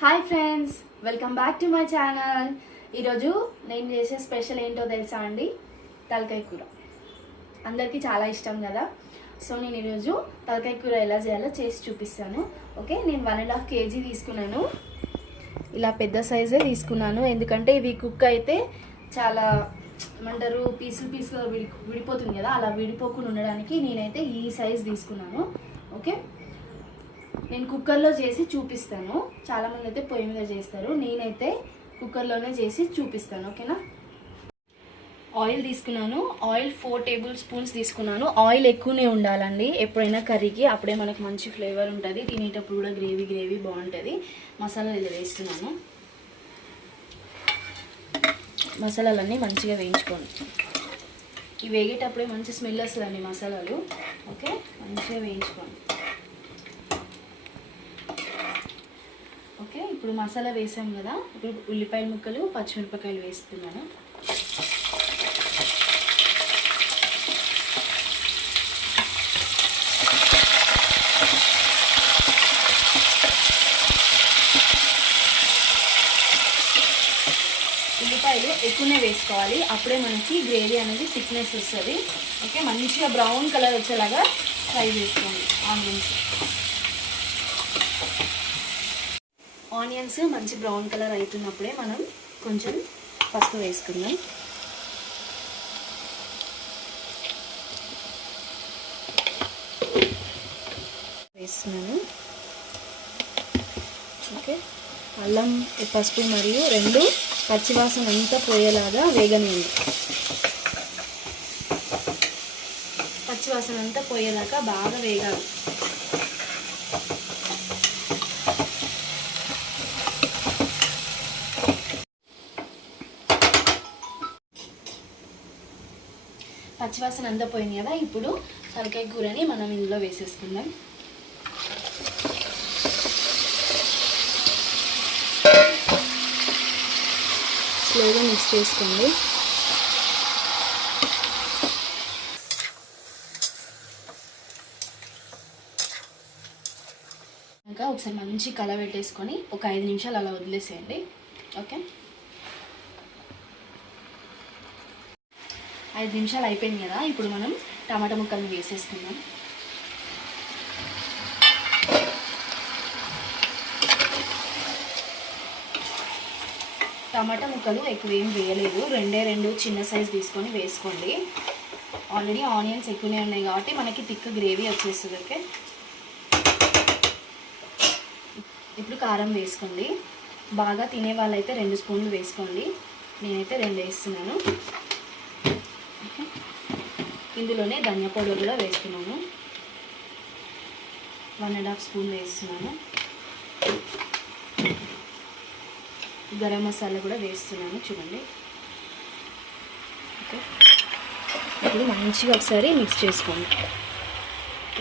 Hi friends welcome back to my channel. ఈరోజు నేను చేసే స్పెషల్ ఏంటో తెలుసా అండి? తలకాయ కూర. అందరికీ చాలా ఇష్టం కదా? సో నేను ఈరోజు తలకాయ కూర ఎలా చేయాలో చేసి చూపిస్తాను. ఓకే నేను వన్ అండ్ హాఫ్ కేజీ తీసుకున్నాను. ఇలా పెద్ద సైజే తీసుకున్నాను. ఎందుకంటే ఇవి కుక్ అయితే చాలా ఏమంటారు పీసులు పీసులు విడి విడిపోతుంది కదా? అలా విడిపోకుండా ఉండడానికి నేనైతే ఈ సైజ్ తీసుకున్నాను. ఓకే? నేను కుక్కర్లో చేసి చూపిస్తాను. చాలామంది అయితే పొయ్యి మీద చేస్తారు. నేనైతే కుక్కర్లోనే చేసి చూపిస్తాను. ఓకేనా? ఆయిల్ తీసుకున్నాను. ఆయిల్ ఫోర్ టేబుల్ స్పూన్స్ తీసుకున్నాను. ఆయిల్ ఎక్కువనే ఉండాలండి. ఎప్పుడైనా కర్రీకి అప్పుడే మనకు మంచి ఫ్లేవర్ ఉంటుంది. తినేటప్పుడు కూడా గ్రేవీ గ్రేవీ బాగుంటుంది. మసాలా ఇలా వేస్తున్నాను. మసాలాలన్నీ మంచిగా వేయించుకోండి. ఇవి వేగేటప్పుడే మంచి స్మెల్ వస్తుందండి మసాలాలు. ఓకే? మంచిగా వేయించుకోండి. ఓకే ఇప్పుడు మసాలా వేసాం కదా. ఇప్పుడు ఉల్లిపాయ ముక్కలు పచ్చిమిరపకాయలు వేస్తున్నాను. ఉల్లిపాయలు ఎక్కువనే వేసుకోవాలి. అప్పుడే మనకి గ్రేవీ అనేది థిక్నెస్ వస్తుంది. ఓకే మంచిగా బ్రౌన్ కలర్ వచ్చేలాగా ఫ్రై చేసుకోండి. ఆనియన్స్. ఆనియన్స్ మంచి బ్రౌన్ కలర్ అవుతున్నప్పుడే మనం కొంచెం పసుపు వేసుకుందాం. వేస్తున్నాను. ఓకే. అల్లం పసుపు మరియు రెండు పచ్చివాసన అంతా పోయేలాగా వేగనియండి పచ్చివాసన అంతా పోయేలాగా బాగా వేగాలి. పచ్చివాసన అంతా పోయింది కదా ఇప్పుడు తలకాయ కూరని మనం ఇందులో వేసేసుకుందాం. స్లోగా మిక్స్ చేసుకోండి. ఇంకా ఒకసారి మంచి కల పెట్టేసుకొని ఒక ఐదు నిమిషాలు అలా వదిలేసేయండి. ఓకే? ఐదు నిమిషాలు అయిపోయింది కదా ఇప్పుడు మనం టమాటా ముక్కలను వేసేసుకుందాం. టమాటా ముక్కలు ఎక్కువ ఏం వేయలేదు. రెండే రెండు చిన్న సైజ్ తీసుకొని వేసుకోండి. ఆల్రెడీ ఆనియన్స్ ఎక్కువనే ఉన్నాయి కాబట్టి మనకి థిక్ గ్రేవీ వచ్చేస్తుంది ఓకే? ఇప్పుడు కారం వేసుకోండి. బాగా తినే వాళ్ళైతే రెండు స్పూన్లు వేసుకోండి. నేనైతే రెండు వేస్తున్నాను. ఇందులోనే ధనియా పౌడర్ కూడా వేస్తున్నాను. వన్ అండ్ హాఫ్ స్పూన్ వేస్తున్నాను. గరం మసాలా కూడా వేస్తున్నాను చూడండి. ఓకే. ఇప్పుడు మంచిగా ఒకసారి మిక్స్ చేసుకోండి.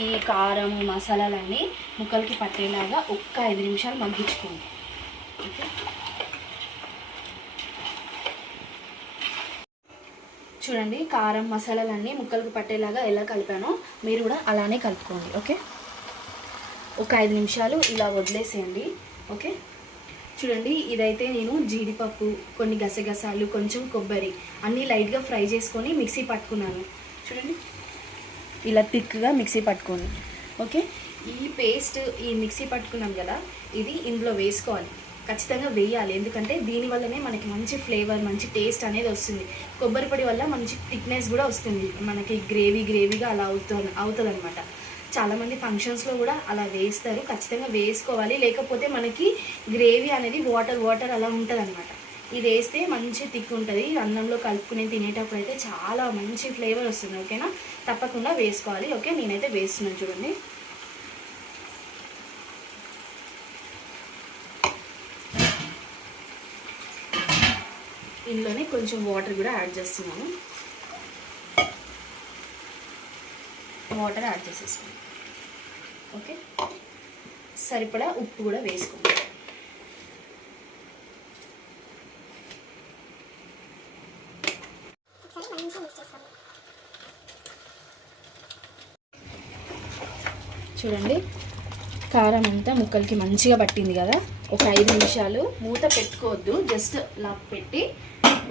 ఈ కారం మసాలాలన్నీ ముక్కలకి పట్టేలాగా ఒక్క ఐదు నిమిషాలు మగ్గించుకోండి. ఓకే. చూడండి కారం మసాలాలన్నీ ముక్కలకు పట్టేలాగా ఎలా కలిపానో మీరు కూడా అలానే కలుపుకోండి ఓకే? ఒక ఐదు నిమిషాలు ఇలా వదిలేసేయండి ఓకే? చూడండి ఇదైతే నేను జీడిపప్పు కొన్ని గసగసాలు కొంచెం కొబ్బరి అన్నీ లైట్గా ఫ్రై చేసుకొని మిక్సీ పట్టుకున్నాను. చూడండి ఇలా థిక్గా మిక్సీ పట్టుకోండి ఓకే? ఈ పేస్ట్ ఈ మిక్సీ పట్టుకున్నాం కదా ఇది ఇందులో వేసుకోవాలి. ఖచ్చితంగా వేయాలి. ఎందుకంటే దీనివల్లనే మనకి మంచి ఫ్లేవర్ మంచి టేస్ట్ అనేది వస్తుంది. కొబ్బరి పొడి వల్ల మంచి థిక్నెస్ కూడా వస్తుంది. మనకి గ్రేవీ గ్రేవీగా అలా అవుతుంది అవుతుంది అనమాట చాలామంది ఫంక్షన్స్లో కూడా అలా వేస్తారు. ఖచ్చితంగా వేసుకోవాలి. లేకపోతే మనకి గ్రేవీ అనేది వాటర్ వాటర్ అలా ఉంటుంది అనమాట ఇది వేస్తే మంచి థిక్ ఉంటుంది. అన్నంలో కలుపుకుని తినేటప్పుడు అయితే చాలా మంచి ఫ్లేవర్ వస్తుంది. ఓకేనా? తప్పకుండా వేసుకోవాలి. ఓకే? నేనైతే వేస్తున్నాను చూడండి. ఇందులోనే కొంచెం వాటర్ కూడా యాడ్ చేస్తున్నాను. వాటర్ యాడ్ చేసేసుకోండి. ఓకే? సరిపడా ఉప్పు కూడా వేసుకోండి. చూడండి కారం అంతా ముక్కలకి మంచిగా పట్టింది కదా. ఒక ఐదు నిమిషాలు మూత పెట్టుకోవద్దు జస్ట్ ఇలా పెట్టి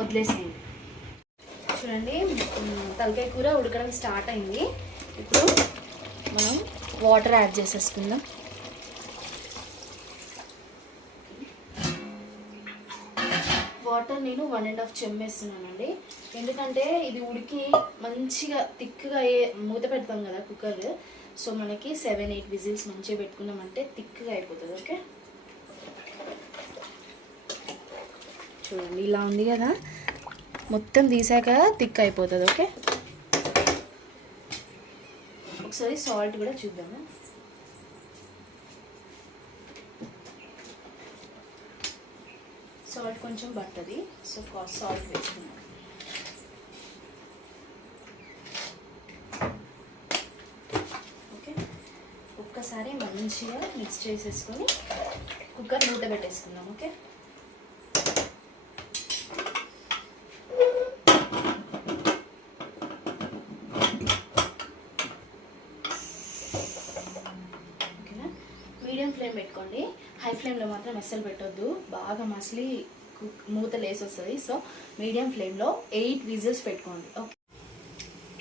వదిలేసేయండి. చూడండి తలకాయ కూర ఉడకడం స్టార్ట్ అయింది. ఇప్పుడు మనం వాటర్ యాడ్ చేసేసుకుందాం. వాటర్ నేను వన్ అండ్ హాఫ్ చెమ్మేస్తున్నానండి ఎందుకంటే ఇది ఉడికి మంచిగా థిక్గా అయ్యే మూత పెడతాం కదా కుక్కర్. సో మనకి సెవెన్ ఎయిట్ విజిల్స్ మంచిగా పెట్టుకున్నామంటే థిక్గా అయిపోతుంది ఓకే? చూడండి ఇలా ఉంది కదా? మొత్తం తీసాక థిక్ అయిపోతుంది ఓకే? ఒకసారి సాల్ట్ కూడా చూద్దాము? సాల్ట్ కొంచెం పడుతుంది సో కాస్ట్ సాల్ట్ వేసుకున్నాం ఓకే? ఒక్కసారి మంచిగా మిక్స్ చేసేసుకొని కుక్కర్ మూత పెట్టేసుకుందాం ఓకే ఓకేనా మీడియం ఫ్లేమ్ పెట్టుకోండి. హై ఫ్లేమ్లో మాత్రం అస్సలు పెట్టొద్దు. బాగా మసిలి కుక్ మూత లేసి వస్తుంది సో మీడియం ఫ్లేమ్లో ఎయిట్ విజిల్స్ పెట్టుకోండి. ఓకే.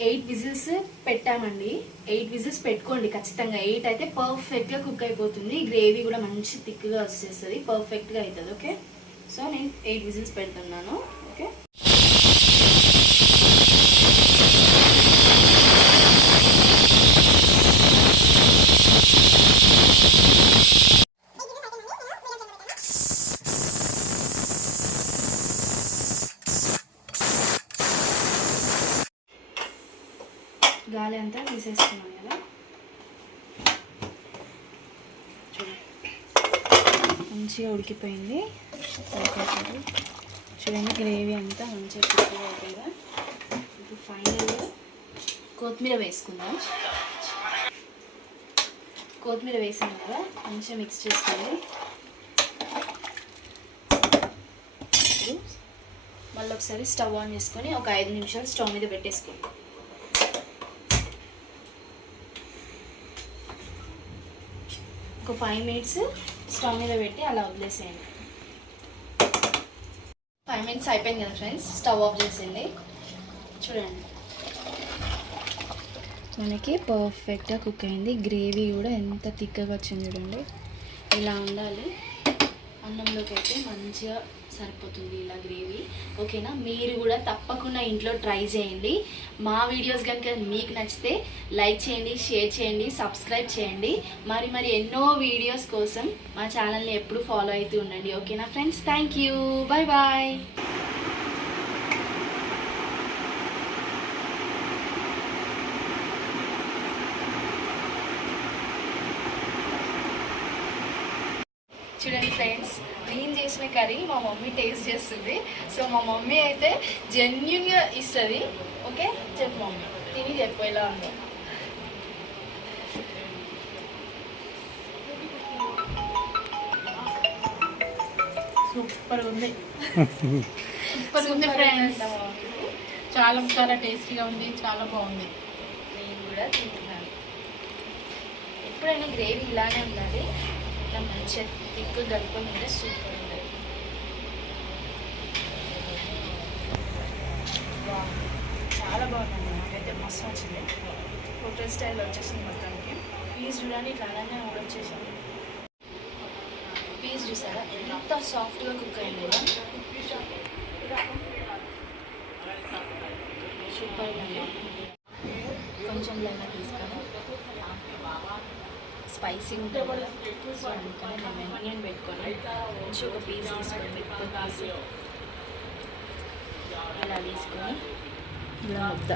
ఎయిట్ విజిల్స్ పెట్టామండి. ఎయిట్ విజిల్స్ పెట్టుకోండి ఖచ్చితంగా. ఎయిట్ అయితే పర్ఫెక్ట్గా కుక్ అయిపోతుంది. గ్రేవీ కూడా మంచి థిక్గా వచ్చేస్తుంది. పర్ఫెక్ట్గా అవుతుంది ఓకే. సో నేను ఎయిట్ విజిల్స్ పెడుతున్నాను. ఓకే. గాలి అంతా తీసేసుకున్నాం కదా. చూడండి మంచిగా ఉడికిపోయింది. చూడండి గ్రేవీ అంతా మంచిగా కుక్కగా అయిపోయిందా. ఇప్పుడు ఫైనల్గా కొత్తిమీర వేసుకుందాం. కొత్తిమీర వేసాం కదా మంచిగా మిక్స్ చేసుకోండి మళ్ళీ ఒకసారి స్టవ్ ఆన్ చేసుకొని ఒక ఐదు నిమిషాలు స్టవ్ మీద పెట్టేసుకోండి. ఒక ఫైవ్ మినిట్స్ స్టవ్ మీద పెట్టి అలా వదిలేసేయండి. ఫైవ్ మినిట్స్ అయిపోయింది కదా ఫ్రెండ్స్ స్టవ్ ఆఫ్ చేసేయండి. చూడండి. మనకి పర్ఫెక్ట్గా కుక్ అయింది. గ్రేవీ కూడా ఎంత థిక్గా వచ్చింది చూడండి. ఇలా ఉండాలి. అన్నంలోకి అయితే మంచిగా సరిపోతుంది ఇలా గ్రేవీ. ఓకేనా? మీరు కూడా తప్పకుండా ఇంట్లో ట్రై చేయండి. మా వీడియోస్ కనుక మీకు నచ్చితే లైక్ చేయండి షేర్ చేయండి సబ్స్క్రైబ్ చేయండి. మరి మరి ఎన్నో వీడియోస్ కోసం మా ఛానల్ని ఎప్పుడు ఫాలో అవుతూ ఉండండి. ఓకేనా friends? Thank you. Bye bye చూడండి ఫ్రెండ్స్ నేను చేసిన కర్రీ మా మమ్మీ టేస్ట్ చేస్తుంది. సో మా మమ్మీ అయితే జెన్యున్గా ఇస్తుంది. ఓకే? చెప్పు మమ్మీ. తిని చెప్పు ఎలా ఉందో. సూపర్ ఉంది. సూపర్ ఉంది friends. చాలా చాలా టేస్టీగా ఉంది. చాలా బాగుంది. నేను కూడా తింటున్నాను. ఎప్పుడైనా గ్రేవీ ఇలానే ఉండాలి. ఇట్లా మంచిగా తిక్కు కలుపుకొని ఉంటే సూపర్ ఉంటుంది వావ్. చాలా బాగుందండి. నాకైతే మస్తు నచ్చింది. హోటల్ స్టైల్లో వచ్చేసింది మొత్తానికి. పీస్ చూడండి ఇట్లా అలానే ఊడొచ్చేసింది పీస్ చూసారా? ఎంత సాఫ్ట్గా కుక్ అయింది. సూపర్ కొంచెం లెమన్ తీసుకొని స్పైసీ ఉంటుంది కదా సో అందుకని లెమన్ ఆనియన్ పెట్టుకొని మంచి ఒక పీస్ తీసుకొని పెద్ద పీస్. ఇలా తీసుకొని ఇలా ముద్ద